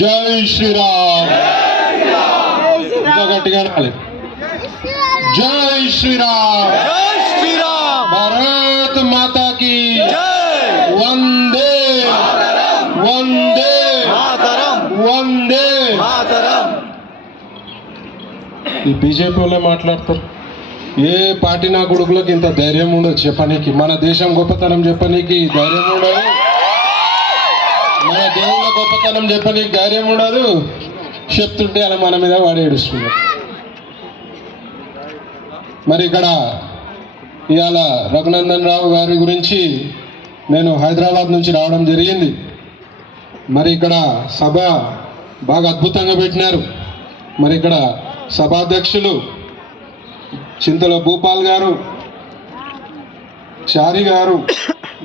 జై శ్రీరామ్. ఇంకా గట్టిగా అనాలి. జై శ్రీరామ్. జై శ్రీరామ్. భారత్ మాతా కీ వందే వందే వందే. ఈ బీజేపీ వాళ్ళే మాట్లాడతారు. ఏ పార్టీ నా కొడుకులకు ఇంత ధైర్యం ఉండదు చెప్పనీకి. మన దేశం గొప్పతనం చెప్పనీకి ధైర్యం ఉండదు. మన దేవుళ్ళ గొప్పతనం చెప్పనీకి ధైర్యం ఉండదు. చెప్తుంటే అలా మన మీద వాడి ఏడుస్తున్నారు. మరి ఇక్కడ ఇవాళ రఘునందన్ రావు గారి గురించి నేను హైదరాబాద్ నుంచి రావడం జరిగింది. మరి ఇక్కడ సభ బాగా అద్భుతంగా పెట్టినారు. మరి ఇక్కడ సభాధ్యక్షులు చింతల భూపాల్ గారు, చారి గారు,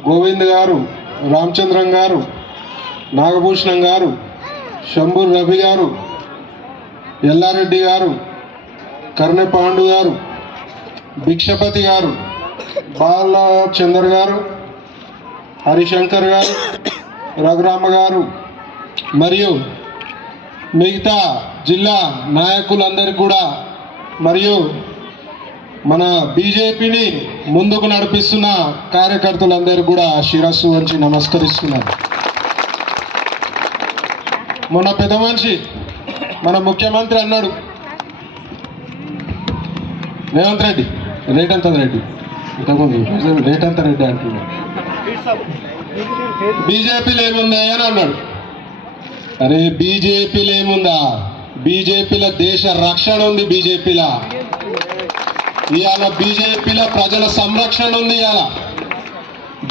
గోవింద్ గారు, రామచంద్రం గారు, నాగభూషణం గారు, శంభూర్ రవి గారు, ఎల్లారెడ్డి గారు, కర్ణె పాండు గారు, భిక్షపతి గారు, బాలచందర్ గారు, హరిశంకర్ గారు, రఘురామ గారు మరియు మిగతా జిల్లా నాయకులందరికీ కూడా మరియు మన బీజేపీని ముందుకు నడిపిస్తున్న కార్యకర్తలందరికీ కూడా శిరస్సు వంచి నమస్కరిస్తున్నాను. మొన్న పెద్ద మనిషి మన ముఖ్యమంత్రి అన్నాడు, రేవంత్ రెడ్డి రేటంత రెడ్డి ఇంతకుముందు రేటంత రెడ్డి అంటున్నాడు, బీజేపీలో ఏముందా అని అన్నాడు. అరే బీజేపీలో ఏముందా? బీజేపీలో దేశ రక్షణ ఉంది. బీజేపీలో ఇవాళ బీజేపీలో ప్రజల సంరక్షణ ఉంది. ఇవాళ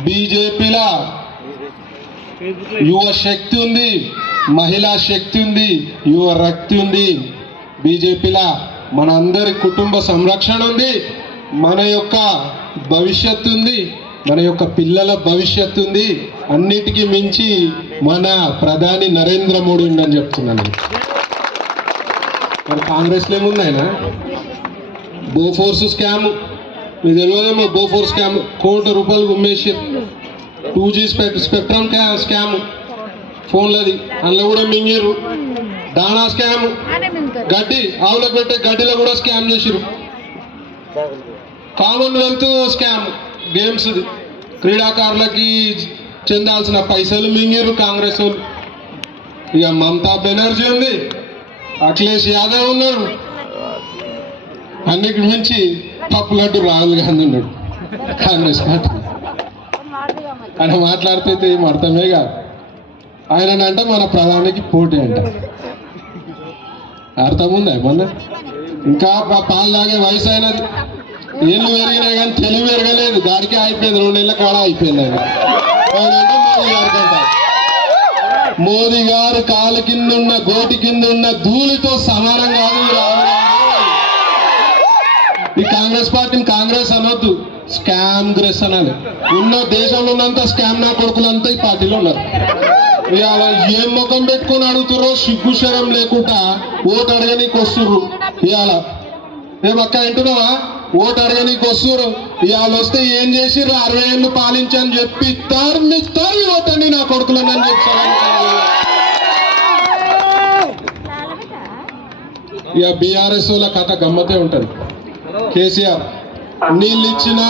బీజేపీలో యువ శక్తి ఉంది, మహిళా శక్తి ఉంది, యువ రక్తి ఉంది. బీజేపీలో మన అందరి కుటుంబ సంరక్షణ ఉంది, మన యొక్క భవిష్యత్తు ఉంది, మన యొక్క పిల్లల భవిష్యత్తు ఉంది. అన్నిటికీ మించి మన ప్రధాని నరేంద్ర మోడీ ఉందని చెప్తున్నాను. మరి కాంగ్రెస్లో ఏముంది ఆయన? బోఫోర్స్ స్కామ్ మీకు తెలియదేమో. బోఫోర్స్ స్కామ్ ₹1,00,00,000 గుమ్మేసి 2G స్పెక్ట్రమ్ స్కామ్ ఫోన్లది అందులో కూడా మింగిర్రు. దానా స్కామ్, గడ్డి ఆవులకు పెట్టే గడ్డిలో కూడా స్కామ్ చేసిర్రు. కామన్వెల్త్ స్కామ్ గేమ్స్ క్రీడాకారులకి చెందాల్సిన పైసలు మింగిర్రు కాంగ్రెస్ వాళ్ళు. ఇక మమతా బెనర్జీ ఉంది, అఖిలేష్ యాదవ్ ఉన్నాడు, అన్నిటి మించి పప్పులడ్డు రాహుల్ గాంధీ ఉన్నాడు కాంగ్రెస్ పార్టీ. ఆయన మాట్లాడితే ఏం అర్థమే కాదు. ఆయనంటే మన ప్రధానికి పోటీ అంట. అర్థం ఉందా ఏమన్నా? ఇంకా పాలు తాగే వయసు అయినది, ఏళ్ళు పెరిగినాయి కానీ తెలివి పెరగలేదు. దానికే అయిపోయింది, 2 నెలల కాడ అయిపోయింది. ఆయనంటే మోదీ గారికి అంట. మోదీ గారు కాలు కింద ఉన్న గోటి కింద ఉన్న ధూళితో సమానం కాదు. ఈ కాంగ్రెస్ పార్టీని కాంగ్రెస్ అనొద్దు, స్కామ్ గ్రెస్ అనాలి. ఉన్న దేశంలో ఉన్నంత స్కామ్ నా కొడుకులంతా ఈ పార్టీలో ఉన్నారు. ఇవాళ ఏం ముఖం పెట్టుకుని అడుగుతుర్రో సిగ్గు శరం లేకుండా ఓటు అడగనీకి వస్తుర్రు. ఇవాళ ఏమక్క వింటున్నావా? ఓటు అడగనీకి వస్తుర్రు. ఇవాళ వస్తే ఏం చేసిర్రు? 60 ఏళ్ళు పాలించని చెప్పి తరిమిస్తారు ఓటండి నా కొడుకులని చెప్తారు. ఇక బీఆర్ఎస్ వాళ్ళ కథ గమ్మతే ఉంటుంది. కేసీఆర్ నీళ్ళు ఇచ్చినా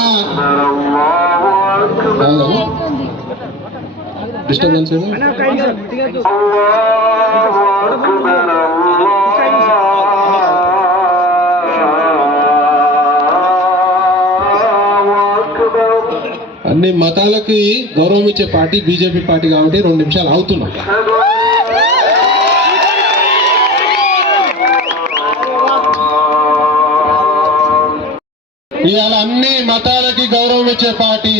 డిస్టర్బెన్స్ ఏమో. అన్ని మతాలకి గౌరవం ఇచ్చే పార్టీ బీజేపీ పార్టీ కాబట్టి 2 నిమిషాలు అవుతున్నాం. ఇవాళ అన్ని మతాలకి గౌరవం ఇచ్చే పార్టీ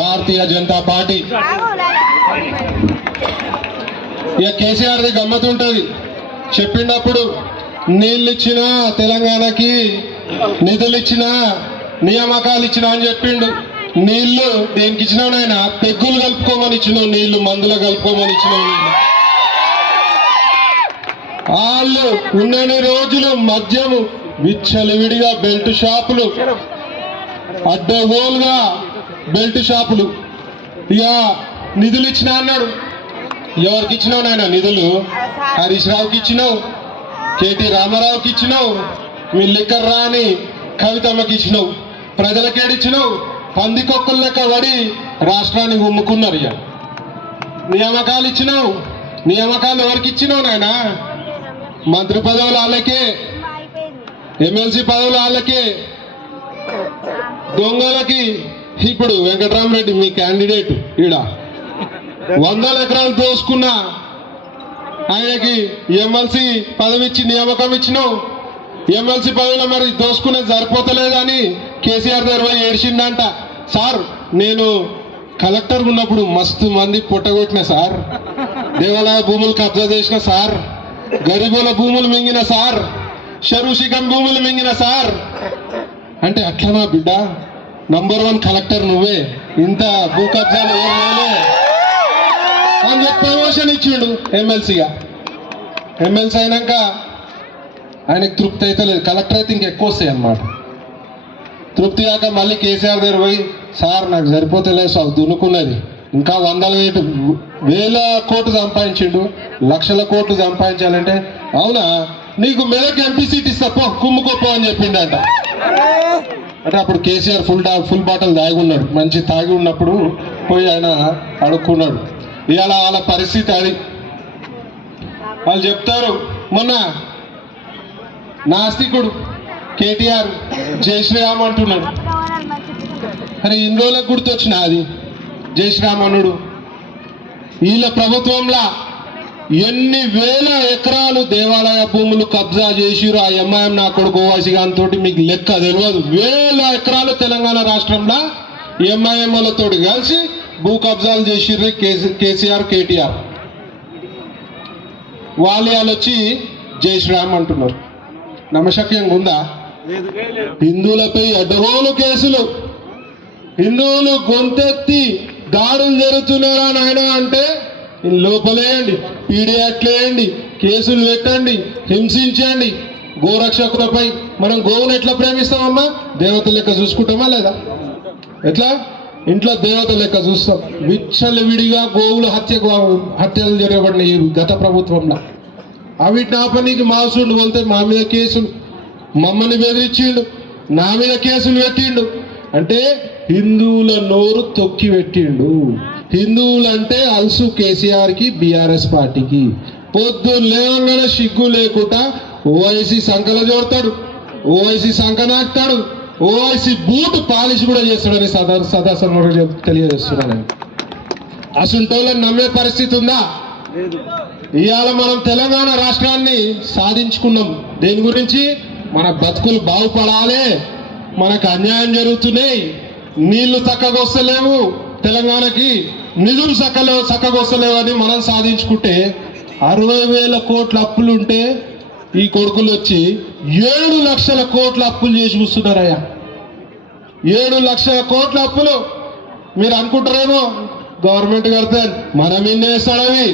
భారతీయ జనతా పార్టీ. ఇక కేసీఆర్ది గమ్మత్ ఉంటుంది. చెప్పినప్పుడు నీళ్ళు ఇచ్చినా, తెలంగాణకి నిధులు ఇచ్చినా, నియామకాలు ఇచ్చినా అని చెప్పిండు. నీళ్లు దేనికి ఇచ్చినావు నాయన? పెగ్గులు కలుపుకోమని ఇచ్చినావు, నీళ్లు మందులు కలుపుకోమని ఇచ్చినావు. వాళ్ళు ఉన్నన్ని రోజులు మద్యము విచ్చలవిడిగా బెల్ట్ షాపులు, అడ్డగోలుగా బెల్ట్ షాపులు. ఇక నిధులు ఇచ్చినా అన్నాడు. ఎవరికి ఇచ్చినావు నాయన నిధులు? హరీష్ రావుకి ఇచ్చినావు, కేటీ రామారావుకి ఇచ్చినావు, మీ లిక్కర్ రాని కవితమ్మకి ఇచ్చినావు. ప్రజలకేడిచ్చినావు? పందికొక్కల లెక్క పడి రాష్ట్రాన్ని ఉమ్ముకున్నారు. ఇక నియామకాలు ఇచ్చినావు. నియామకాలు ఎవరికి ఇచ్చినావు నాయన? మంత్రి పదవులు వాళ్ళకే, ఎమ్మెల్సీ పదవులు వాళ్ళకే, దొంగలకి. ఇప్పుడు వెంకటరామరెడ్డి మీ క్యాండిడేట్ ఈడ 100 ఎకరాలు దోసుకున్న ఆయనకి ఎమ్మెల్సీ పదవి ఇచ్చి నియామకం ఇచ్చినావు. ఎమ్మెల్సీ పదవిలో మరి దోసుకునేది సరిపోతలేదని కేసీఆర్ దగ్గర పోయి ఏడ్చిందంట. సార్ నేను కలెక్టర్ ఉన్నప్పుడు మస్తు మంది పుట్టగొట్టిన సార్, దేవాలయ భూములు కబ్జా చేసిన సార్, గరీబుల భూములు మింగిన సార్, షరుషికం భూములు మింగిన సార్ అంటే అట్లనా బిడ్డ? నంబర్ 1 కలెక్టర్ నువ్వే, ఇంత భూ కబ్జాలు అని చెప్పి ప్రమోషన్ ఇచ్చిండు ఎమ్మెల్సీగా. ఎమ్మెల్సీ అయినాక ఆయనకు తృప్తి అయితే లేదు, కలెక్టర్ అయితే ఇంకెక్కువ వస్తాయి అన్నమాట. తృప్తి కాక మళ్ళీ కేసీఆర్ దగ్గర పోయి, సార్ నాకు సరిపోతలేదు సార్, దున్నుకున్నది, ఇంకా 100,000 కోట్లు సంపాదించిండు, లక్షల కోట్లు సంపాదించాలంటే, అవునా నీకు మెదక్ ఎంపీ సీట్ ఇస్తా పో, కుమ్ముకోపో అని చెప్పిండట. అంటే అప్పుడు కేసీఆర్ ఫుల్ బాటిల్ తాగి ఉన్నాడు, మంచి తాగి ఉన్నప్పుడు పోయి ఆయన అడుక్కున్నాడు. ఇవాళ వాళ్ళ పరిస్థితి అది. వాళ్ళు చెప్తారు, మొన్న నాస్తికుడు కేటీఆర్ జై శ్రీరామ్ అంటున్నాడు. అరే ఇన్ని రోజులకు గుర్తొచ్చిన అది జై శ్రీరామ్ అనుడు. వీళ్ళ ప్రభుత్వంలో ఎన్ని వేల ఎకరాలు దేవాలయ భూములు కబ్జా చేసిరు ఆ ఎంఐఎం నా కొడుకు ఓవైసీ గారితో మీకు లెక్క తెలియదు. 1000 ఎకరాలు తెలంగాణ రాష్ట్రంలో ఎంఐఎంలతో కలిసి భూ కబ్జాలు చేసిర్రు కేసీఆర్ కేటీఆర్. వాళ్ళు వచ్చి జై శ్రీరామ్ అంటున్నారు. నమ్మశక్యంగా ఉందా? హిందువులపై అడ్డగోలు కేసులు, హిందువులు గొంతెత్తి దాడులు జరుగుతున్నారా నాయన అంటే లోపలేయండి, పీడీ యాక్ట్లు వేయండి, కేసులు పెట్టండి, హింసించండి. గోరక్షకులపై మనం గోవును ఎట్లా ప్రేమిస్తామమ్మా? దేవత లెక్క చూసుకుంటామా లేదా? ఎట్లా? ఇంట్లో దేవత లెక్క చూస్తాం. విచ్చలవిడిగా గోవుల హత్యలు జరగబడినాయి గత ప్రభుత్వంలో. అవిటి ఆపనీకి మాసుడు వెళ్తే మా మీద కేసులు, మమ్మల్ని బెదిరించిండు, నా మీద కేసులు పెట్టిండు. అంటే హిందువుల నోరు తొక్కి పెట్టిండు. హిందువులంటే అల్సు కేసీఆర్కి, బీఆర్ఎస్ పార్టీకి. పొద్దున్న లేవగానే సిగ్గు లేకుండా ఓవైసీ సంఖలో జోడతాడు, ఓవైసీ సంఖ నాకుతాడు, ఓవైసీ బూట్ పాలిష్ కూడా చేస్తాడని సదాసంగా తెలియజేస్తున్నాను. అసంటోళ్ళని నమ్మే పరిస్థితి ఉందా? ఇవాళ మనం తెలంగాణ రాష్ట్రాన్ని సాధించుకున్నాం. దేని గురించి? మన బతుకులు బాగుపడాలి, మనకు అన్యాయం జరుగుతున్నాయి, నీళ్లు చక్కగా వస్తలేవు, తెలంగాణకి నిధులు చక్కగా వస్తలేవు అని మనం సాధించుకుంటే 60,000 కోట్ల అప్పులుంటే ఈ కొడుకులు వచ్చి 7 లక్షల కోట్ల అప్పులు చేసి కూర్చున్నారయ్యా. 7 లక్షల కోట్ల అప్పులు. మీరు అనుకుంటారేమో గవర్నమెంట్ కడితే మనం ఇన్నేస్తాడు, అవి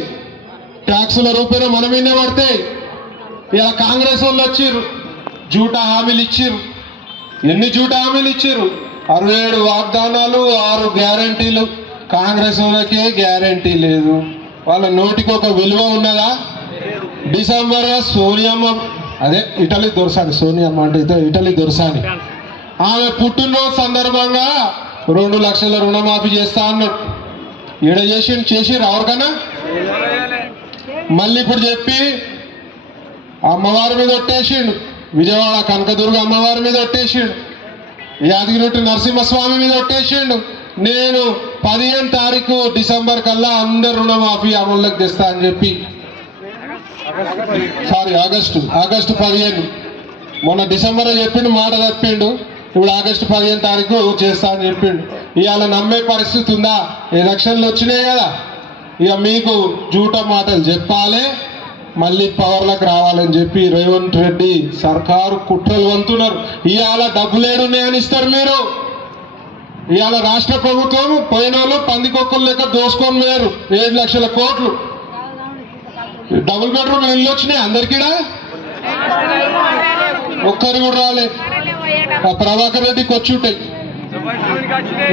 ట్యాక్సుల రూపేణా మనం ఇన్నే పడతాయి. ఇలా కాంగ్రెస్ వాళ్ళు వచ్చిర్రు, జూటా హామీలు ఇచ్చిర్రు. ఎన్ని జూటా హామీలు ఇచ్చిర్రు? 67 వాగ్దానాలు, 6 గ్యారంటీలు. కాంగ్రెస్ వాళ్ళకే గ్యారంటీ లేదు. వాళ్ళ నోటికి ఒక విలువ ఉన్నదా? డిసెంబర్ సోనియమ్మ, అదే ఇటలీ దొరసాని, సోనియమ్మ అంటే ఇటలీ దొరసాని, ఆమె పుట్టినరోజు సందర్భంగా 2 లక్షల రుణమాఫీ చేస్తా అన్నాడు. ఈడ చేసిర్రు ఎవరికన్నా? మళ్ళీ ఇప్పుడు చెప్పి అమ్మవారి మీద ఒట్టేసిండు, విజయవాడ కనకదుర్గ అమ్మవారి మీద ఒట్టేసిండు, యాదగిరి నరసింహస్వామి మీద ఒట్టేసిండు. నేను 15 తారీఖు డిసెంబర్ కల్లా అందరు రుణమాఫీ అమల్లోకి తెస్తా అని చెప్పి, సారీ ఆగస్టు 15, మొన్న డిసెంబర్ చెప్పిండు, మాట తప్పిండు. ఇప్పుడు ఆగస్టు 15 తారీఖు చేస్తా అని చెప్పిండు. ఇవాళ నమ్మే పరిస్థితి ఉందా? ఎలక్షన్లు వచ్చినాయి కదా, ఇక మీకు జూట మాటలు చెప్పాలి, మళ్ళీ పవర్లకు రావాలని చెప్పి రేవంత్ రెడ్డి సర్కారు కుట్రలు వంతున్నారు. ఇవాళ డబ్బులు ఏడున్నాయని ఇస్తారు మీరు. ఇవాళ రాష్ట్ర ప్రభుత్వం పోయిన వాళ్ళు పందికొక్కలు లెక్క దోసుకొని వేరు 7 లక్షల కోట్లు. డబుల్ బెడ్రూమ్ ఇల్లు వచ్చినాయి అందరికీడా? ఒక్కరు కూడా రాలే. ఆ ప్రభాకర్ రెడ్డికి వచ్చి ఉంటాయి.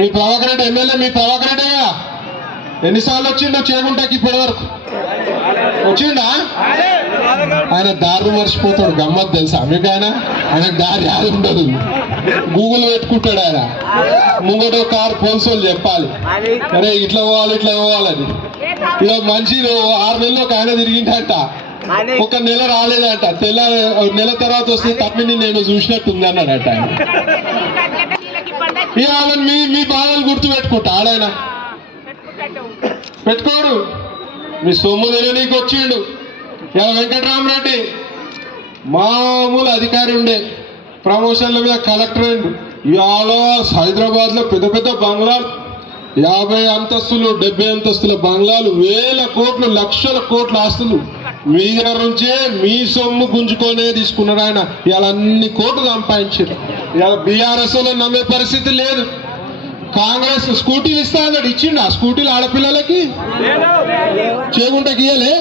మీ ప్రభాకర్ రెడ్డి ఎమ్మెల్యే, మీ ప్రభాకర్ రెడ్డిగా ఎన్నిసార్లు వచ్చిండో చేకుంటాకి ఇప్పటి వరకు వచ్చిండా? ఆయన దారి మర్చిపోతాడు. గమ్మత్ తెలుసా మీకు? ఆయనకు దారి యాది ఉండదు. గూగుల్ పెట్టుకుంటాడు ఆయన. ముంగట కారు పోలీసు చెప్పాలి, అరే ఇట్లా పోవాలని. ఇక మంచి 6 నెలలు ఒక ఆయన తిరిగిందంట, ఒక నెల రాలేదంట. నెల తర్వాత వస్తే తమ్మిని నేను చూసినట్టుంది అన్నాడట ఆయన. ఇక వాళ్ళని మీ బాధలు గుర్తు పెట్టుకుంటా ఆడాయన పెట్టుకోడు. మీ సొమ్ము తెలియనీకి వచ్చిండు. ఇలా వెంకటరామరెడ్డి మామూలు అధికారి ఉండే, ప్రమోషన్ల మీద కలెక్టర్ అయిండు. ఇవాళ హైదరాబాద్లో పెద్ద పెద్ద బంగ్లాలు, 50 అంతస్తులు 70 అంతస్తుల బంగ్లాలు, వేల కోట్లు లక్షల కోట్ల ఆస్తులు మీ దగ్గర నుంచే మీ సొమ్ము గుంజుకొనే తీసుకున్నాడు ఆయన. ఇవాళ అన్ని కోట్లు సంపాదించారు. ఇవాళ బీఆర్ఎస్ లో నమ్మే పరిస్థితి లేదు. కాంగ్రెస్ స్కూటీలు ఇస్తా అన్నాడు, ఇచ్చిండు. ఆ స్కూటీలు ఆడపిల్లలకి చేగుంటకి ఇయ్యలే.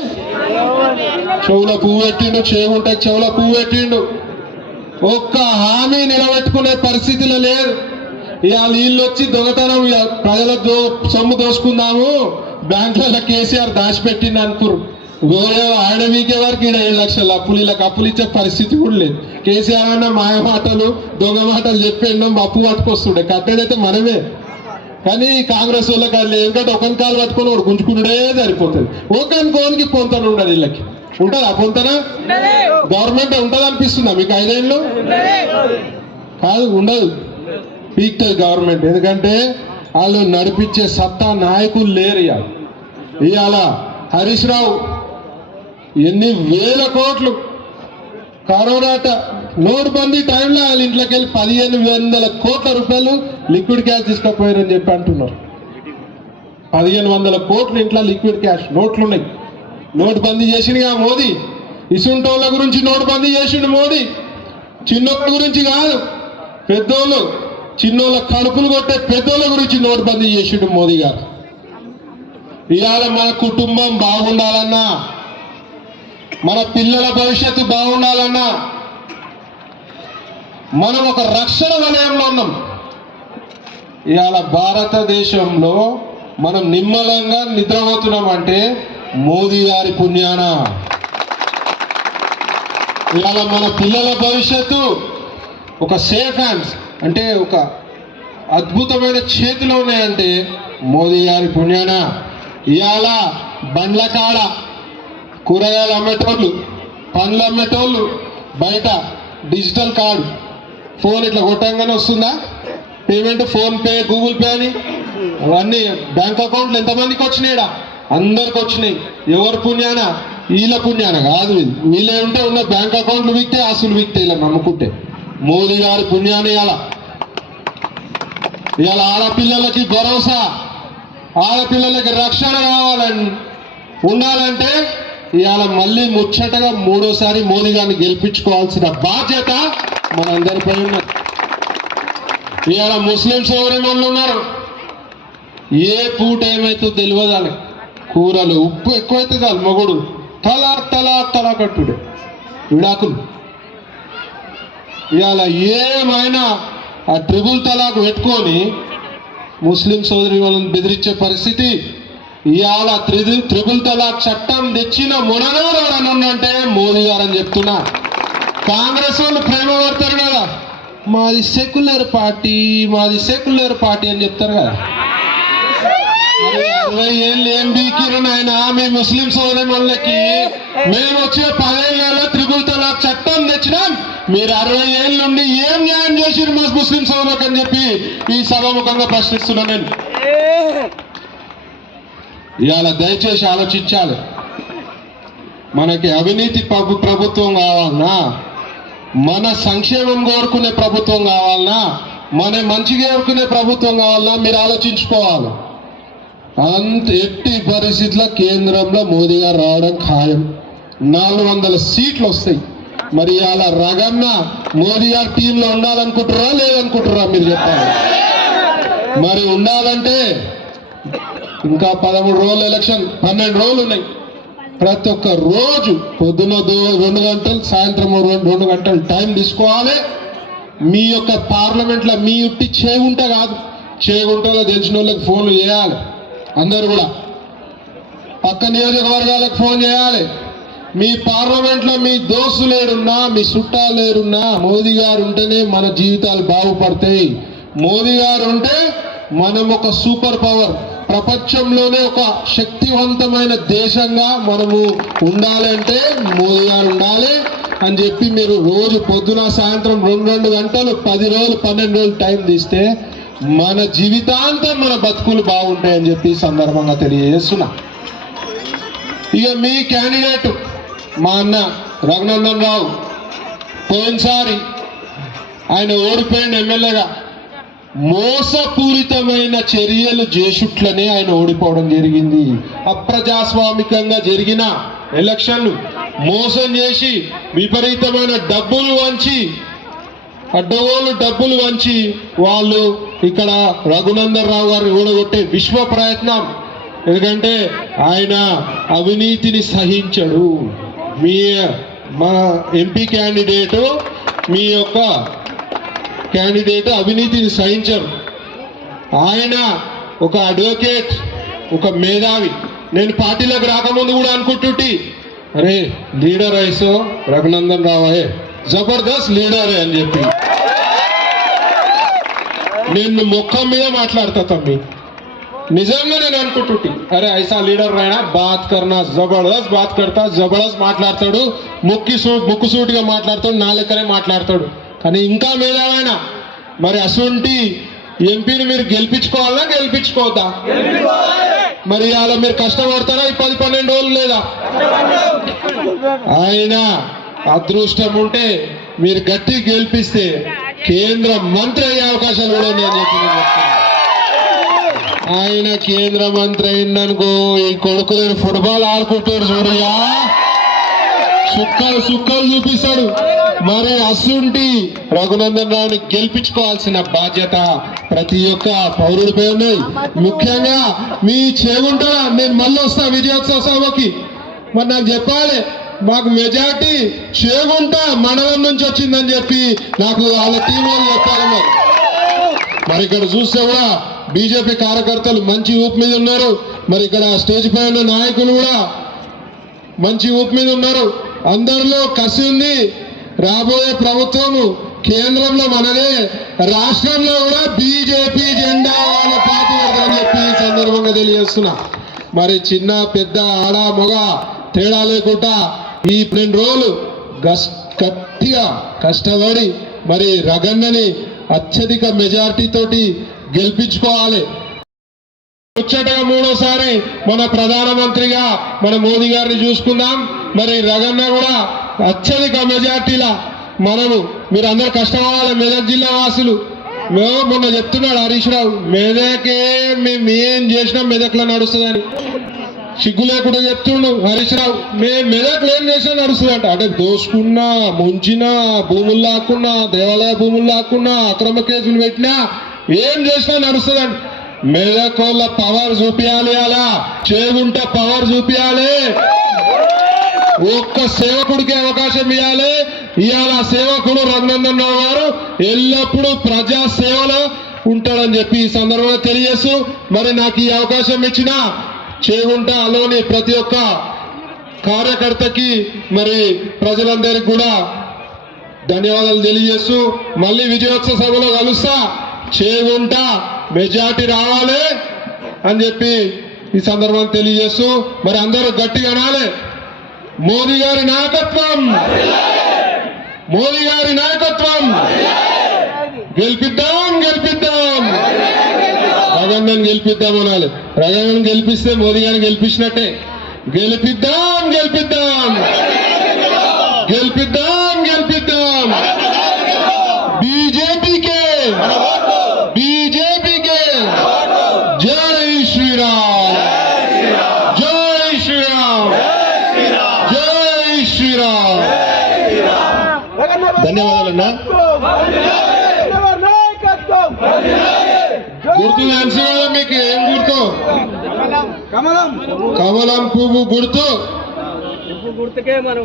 చెవుల పువ్వు పెట్టిండు, చేగుంటకి చెవుల పువ్వు పెట్టిండు. ఒక్క హామీ నిలబెట్టుకునే పరిస్థితిలో లేదు. ఇవాళ వీళ్ళు వచ్చి దొంగతనం ప్రజల సొమ్ము దోసుకుందాము, బ్యాంకులలో కేసీఆర్ దాచిపెట్టింది అనుకురు. ఆయన వీకే వరకు 7 లక్షల అప్పులు, వీళ్ళకి అప్పులు ఇచ్చే పరిస్థితి కూడా లేదు. కేసీఆర్ అన్న మాయ మాటలు దొంగ మాటలు చెప్పేయండి, అప్పు పట్టుకొస్తుండే. కట్టడైతే మనమే, కానీ కాంగ్రెస్ వాళ్ళకి అది లేదు. ఎందుకంటే ఒకరి కాలు పట్టుకొని వాడు గుంజుకుంటే సరిపోతుంది. ఒకరికి పొంతన ఉండదు. వీళ్ళకి ఉంటుందా పొంతన? గవర్నమెంట్ ఉంటుంది అనిపిస్తుందా మీకు? 5 ఏళ్ళు కాదు, ఉండదు. పీక్తుంది గవర్నమెంట్. ఎందుకంటే వాళ్ళు నడిపించే సత్తా నాయకులు లేరు. ఇవాళ హరీష్ రావు ఎన్ని వేల కోట్లు కరోనాట నోటుబందీ టైంలో వాళ్ళ ఇంట్లోకి వెళ్ళి 1500 కోట్ల రూపాయలు లిక్విడ్ క్యాష్ తీసుకుపోయారని చెప్పి అంటున్నారు. 1500 కోట్లు ఇంట్లో లిక్విడ్ క్యాష్ నోట్లు ఉన్నాయి. నోటుబందీ చేసిండుగా మోదీ. ఇసుంటోళ్ళ గురించి నోటుబందీ చేసిండు మోదీ. చిన్నోళ్ళ గురించి కాదు, పెద్దోళ్ళు, చిన్నోళ్ళ కడుపులు కొట్టే పెద్దోళ్ళ గురించి నోటుబందీ చేసిండు మోదీ గారు. ఇవాళ మన కుటుంబం బాగుండాలన్నా, మన పిల్లల భవిష్యత్తు బాగుండాలన్నా మనం ఒక రక్షణ వలయంలో ఉన్నాం. ఇవాళ భారతదేశంలో మనం నిమ్మలంగా నిద్రపోతున్నాం అంటే మోదీ గారి పుణ్యాన. ఇవాళ మన పిల్లల భవిష్యత్తు ఒక సేఫ్ హ్యాండ్స్, అంటే ఒక అద్భుతమైన చేతిలో ఉన్నాయంటే మోదీ గారి పుణ్యాన. ఇవాళ బండ్ల కాడ కూరగాయలు అమ్మేటోళ్ళు, పండ్లు అమ్మేటోళ్ళు బయట డిజిటల్ కార్డు, ఫోన్ ఇట్లా కొట్టంగానే వస్తుందా పేమెంట్, ఫోన్పే, గూగుల్ పే అని. అవన్నీ బ్యాంక్ అకౌంట్లు ఎంతమందికి వచ్చినాయిడా? అందరికి వచ్చినాయి. ఎవరి పుణ్యాన? వీళ్ళ పుణ్యాన కాదు. వీళ్ళే ఉంటే ఉన్న బ్యాంక్ అకౌంట్లు వీక్తే, ఆస్తులు వీక్తే ఇలా నమ్ముకుంటే. మోదీ గారి పుణ్యాన ఇవాళ ఆడపిల్లలకి భరోసా, ఆడపిల్లలకి రక్షణ కావాలని ఉండాలంటే ఇవాళ మళ్ళీ ముచ్చటగా 3వసారి మోదీ గారిని గెలిపించుకోవాల్సిన బాధ్యత మనందరిపై ఉన్నది. ఇవాళ ముస్లిం సోదరిమణులు ఉన్నారు. ఏ పూట ఏమైతే తెలియదు అని కూరలు ఉప్పు ఎక్కువైతే చాలు మొగుడు తలా కట్టుడే విడాకులు. ఇవాళ ఏమైనా ఆ ట్రిపుల్ తలాక్ పెట్టుకొని ముస్లిం సోదరి వాళ్ళని బెదిరించే పరిస్థితి. ఇవాళ ట్రిపుల్ తలాక్ చట్టం తెచ్చిన మునగాడు ఎవరన్నంటే మోదీ గారు అని చెప్తున్నా. కాంగ్రెస్ వాళ్ళు ప్రేమ పడతారు కదా, మాది సెక్యులర్ పార్టీ అని చెప్తారు కదా. 60 ఏళ్ళు ఏం బీకిరు నాయన మీ ముస్లిం సోదరి వాళ్ళకి? మేము వచ్చిన 10 ఏళ్ళలో ట్రిపుల్ తలాక్ చట్టం తెచ్చినాం, మీరు 60 ఏళ్ళ నుండి ఏం న్యాయం చేసిరు మా ముస్లిం సోదరులకు అని చెప్పి ఈ సభాముఖంగా ప్రశ్నిస్తున్నా నేను. ఇవాళ దయచేసి ఆలోచించాలి. మనకి అవినీతి ప్రభుత్వం కావాలన్నా, మన సంక్షేమం కోరుకునే ప్రభుత్వం కావాలన్నా, మన మంచిగా కోరుకునే ప్రభుత్వం కావాలన్నా మీరు ఆలోచించుకోవాలి. అంత ఎట్టి పరిస్థితుల్లో కేంద్రంలో మోదీ గారు రావడం ఖాయం. 400 సీట్లు వస్తాయి. మరి ఇవాళ రగన్న మోదీ గారి టీంలో ఉండాలనుకుంటారా లేదనుకుంటారా మీరు చెప్పాలి. మరి ఉండాలంటే ఇంకా 13 రోజులు ఎలక్షన్, 12 రోజులు ఉన్నాయి. ప్రతి ఒక్క రోజు పొద్దున 2 గంటలు, సాయంత్రం 2 గంటలు టైం తీసుకోవాలి. మీ యొక్క పార్లమెంట్లో మీ ఉట్టి చేగుంట కాదు, చేగుంటలో తెలిసిన వాళ్ళకి ఫోన్లు చేయాలి. అందరూ కూడా పక్క నియోజకవర్గాలకు ఫోన్ చేయాలి. మీ పార్లమెంట్ లో మీ దోస్తులు ఏడున్నా, మీ చుట్టాలు ఏడున్నా, మోదీ గారు ఉంటేనే మన జీవితాలు బాగుపడతాయి. మోదీ గారు ఉంటే మనం ఒక సూపర్ పవర్, ప్రపంచంలోనే ఒక శక్తివంతమైన దేశంగా మనము ఉండాలి అంటే మోదీ గారు ఉండాలి అని చెప్పి మీరు రోజు పొద్దున సాయంత్రం 2 గంటలు 10 రోజులు 12 రోజులు టైం తీస్తే మన జీవితాంతం మన బతుకులు బాగుంటాయని చెప్పి సందర్భంగా తెలియజేస్తున్నా. ఇక మీ క్యాండిడేట్ మా అన్న రఘునందన్ రావు పోయినసారి ఆయన ఓడిపోయిన ఎమ్మెల్యేగా మోసపూరితమైన చర్యలు చేసుట్లనే ఆయన ఓడిపోవడం జరిగింది. అప్రజాస్వామికంగా జరిగిన ఎలక్షన్లు మోసం చేసి విపరీతమైన డబ్బులు వంచి, అడ్డగోలు డబ్బులు వంచి వాళ్ళు ఇక్కడ రఘునందన్ రావు గారిని ఓడగొట్టే విశ్వ ప్రయత్నం. ఎందుకంటే ఆయన అవినీతిని సహించడు. మా ఎంపీ క్యాండిడేటు, మీ యొక్క క్యాండిడేట్ అవినీతిని సహించరు. ఆయన ఒక అడ్వకేట్, ఒక మేధావి. నేను పార్టీలోకి రాకముందు కూడా అనుకుంటుంటి, అరే లీడర్ ఐసో రఘునందన్ రావు జబర్దస్త్ లీడర్ అని చెప్పి. నేను ముఖం మీద మాట్లాడతా తమ్మి, నిజంగా నేను అనుకుంటుంటి, అరే ఐసా లీడర్ రాయనా బాత్ కర్నా జబర్దస్త్ బాత్ కడతా, జబర్దస్త్ మాట్లాడతాడు, ముక్కుసూటిగా మాట్లాడతాడు, నా లెక్కనే మాట్లాడతాడు. కానీ ఇంకా మేధావైన మరి అసొంటి ఎంపీని మీరు గెలిపించుకోవాలా గెలిపించుకోవద్దా? మరి అలా మీరు కష్టపడతారా ఈ 10-12 రోజులు లేదా? ఆయన అదృష్టం ఉంటే మీరు గట్టి గెలిపిస్తే కేంద్ర మంత్రి అయ్యే అవకాశాలు కూడా ఉన్నాయని చెప్పి ఆయన కేంద్ర మంత్రి అయిందనుకో, ఈ కొడుకులను ఫుట్బాల్ ఆడుకుంటాడు చూడయా, సుక్కలు చూపిస్తాడు. మరి అసుంటి రఘునందన్ రావుని గెలిపించుకోవాల్సిన బాధ్యత ప్రతి ఒక్క పౌరుడిపై ఉన్నాయి. ముఖ్యంగా మీ చేగుంట నేను మళ్ళీ వస్తా విజయోత్సవ సభకి, మరి నాకు చెప్పాలి, మాకు మెజార్టీ చేగుంట మండలం నుంచి వచ్చిందని చెప్పి నాకు వాళ్ళ టీం వాళ్ళు చెప్పాలి. మరి ఇక్కడ చూస్తే కూడా బీజేపీ కార్యకర్తలు మంచి ఊపు మీద ఉన్నారు. మరి ఇక్కడ స్టేజ్ పై ఉన్న నాయకులు కూడా మంచి ఊపు మీద ఉన్నారు. అందరిలో కసి ఉంది. రాబోయే ప్రభుత్వము కేంద్రంలో మనదే, రాష్ట్రంలో కూడా బీజేపీ జెండా వాళ్ళ పార్టీ అని చెప్పి ఈ సందర్భంగా తెలియజేస్తున్నా. మరి చిన్న పెద్ద ఆడ మొగ తేడా లేకుండా ఈ 2 రోజులు గట్టిగా కష్టపడి మరి రగన్నని అత్యధిక మెజార్టీ తోటి గెలిపించుకోవాలి. ముచ్చటగా 3వసారి మన ప్రధానమంత్రిగా మన మోదీ గారిని చూసుకుందాం. మరి రగన్న కూడా అత్యధిక మెజార్టీలా మీరు అందరు కష్టపడాలి. మెదక్ జిల్లా వాసులు మొన్న చెప్తున్నాడు హరీష్ రావు, మెదకే మేము ఏం చేసినా మెదక్లో నడుస్తుందని. సిగ్గు లేకుండా చెప్తుండు హరీష్ రావు, మేము మెదక్లో ఏం చేసినా నడుస్తుందంట. అంటే దోసుకున్నా, ముంచినా, భూములు లాక్కున్నా, దేవాలయ భూములు లాక్కున్నా, అక్రమ కేసులు పెట్టినా, ఏం చేసినా నడుస్తుందంట. మెదకోళ్ళ పవర్ చూపించాలి, అలా చేగుంట పవర్ చూపించాలి. ఒక్క సేవకుడికి అవకాశం ఇవ్వాలి. ఇవాళ సేవకుడు రఘునందన్ రావు గారు ఎల్లప్పుడూ ప్రజా సేవలో ఉంటాడని చెప్పి ఈ సందర్భంగా తెలియజేస్తూ, మరి నాకు ఈ అవకాశం ఇచ్చిన చేగుంటలోని ప్రతి ఒక్క కార్యకర్తకి మరి ప్రజలందరికీ కూడా ధన్యవాదాలు తెలియజేస్తూ, మళ్ళీ విజయోత్సవ సభలో కలుస్తా. చేగుంట మెజార్టీ రావాలి అని చెప్పి ఈ సందర్భంగా తెలియజేస్తూ, మరి అందరూ గట్టిగా అనాలి, మోదీ గారి నాయకత్వం, మోదీ గారి నాయకత్వం, గెలిపిద్దాం గెలిపిద్దాం, రఘునందన్ గెలిపిద్దాం అనాలి. రఘునందన్ గెలిపిస్తే మోదీ గారిని గెలిపించినట్టే. గెలిపిద్దాం గెలిపిద్దాం గెలిపిద్దాం గెలిపిద్దాం, బీజేపీకే బీజేపీకే. జై శ్రీరామ్, జై శ్రీరామ్, జై శ్రీరామ్. ధన్యవాదాలన్నా. గుర్తు తెలుసు కదా మీకు, ఏం గుర్తు? కమలం పువ్వు గుర్తు.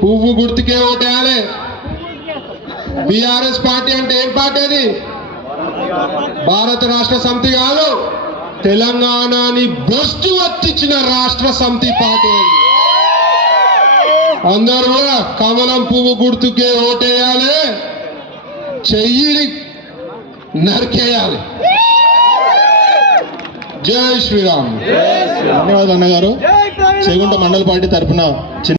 పువ్వు గుర్తుకే ఓటేయాలి. బీఆర్ఎస్ పార్టీ అంటే ఏం పార్టీ? అది భారత రాష్ట్ర సమితి కాదు, తెలంగాణని బొస్తు వచ్చిచ్చిన రాష్ట్ర సమితి పార్టీ. అందరూ కూడా కమలం పువ్వు గుర్తుకే ఓటేయాలి, చెయ్యిని నరికేయాలి. జై శ్రీరామ్. ధన్యవాదాలు అన్నగారు. చేగుంట మండల పార్టీ తరఫున